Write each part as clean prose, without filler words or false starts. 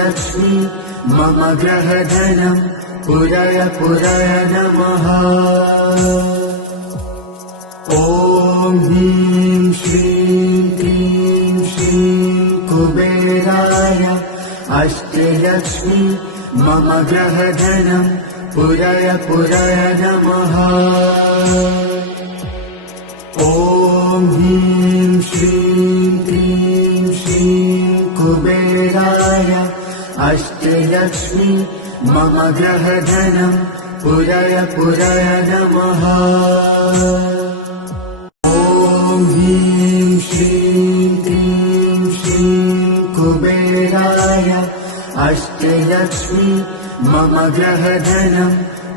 अष्टलक्ष्मी मम ग्रहधनं पुरय पुरय नमः। ॐ ह्रीं श्रीं क्लीं श्रीं कुबेराय अष्टलक्ष्मी मम ग्रहधनं पुरय पुरय नमः। ॐ ह्रीं श्रीं क्लीं श्रीं कुबेराय अष्टलक्ष्मी मम ग्रहधनं पुरय पुरय नमः। ॐ ह्रीं श्रीं क्लीं श्रीं कुबेराय अष्टलक्ष्मी मम ग्रहधनं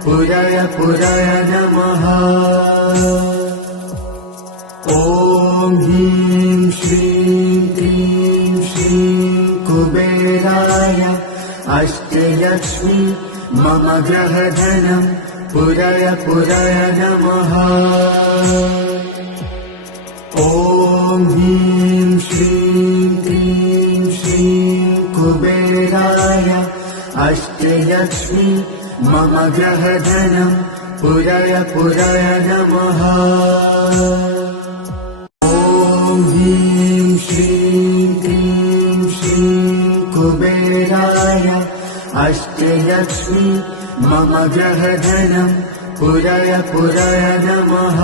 पुरय पुरय नमः। ॐ ह्रीं श्रीं क्लीं श्रीं कुबेराय अष्टलक्ष्मी मम ग्रहधनं पुरय पुरय नमः। ॐ ह्रीं श्रीं क्लीं श्रीं कुबेराय अष्टलक्ष्मी मम ग्रहधनं पुरय पुरय नमः। ॐ ह्रीं श्रीं क्लीं श्रीं कुबेराय अष्टलक्ष्मी मम ग्रहधनं पुरय पुरय नमः।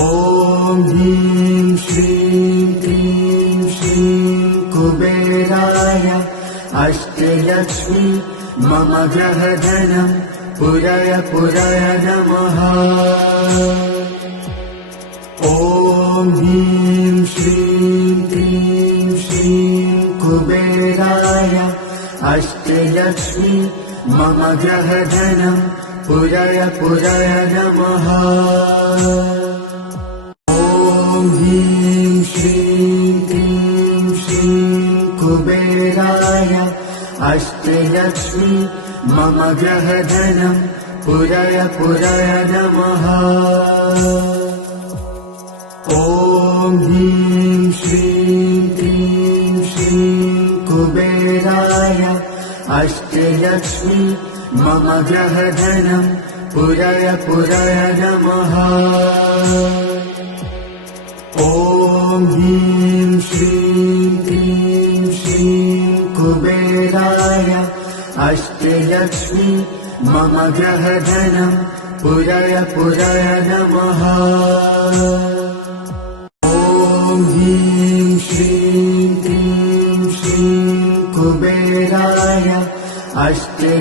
ॐ ह्रीं श्रीं क्लीं श्रीं कुबेराय अष्टलक्ष्मी मम ग्रहधनं पुरय पुरय नमः। ॐ ह्रीं श्रीं क्लीं श्रीं कुबेराय अष्टलक्ष्मी मम ग्रहधनं पुरय पुरय नमः। ॐ ह्रीं श्रीं क्लीं श्रीं कुबेराय अष्टलक्ष्मी मम ग्रहधनं पुरय पुरय नमः। ॐ ह्रीं श्रीं क्लीं श्रीं कुबेराय अष्टलक्ष्मी मम ग्रहधनं पुरय पुरय नमः। ॐ ह्रीं श्रीं क्लीं श्रीं कुबेराय अष्टलक्ष्मी मम ग्रहधनं पुरय पुरय नमः। ॐ ह्रीं श्रीं क्लीं श्रीं कुबेराय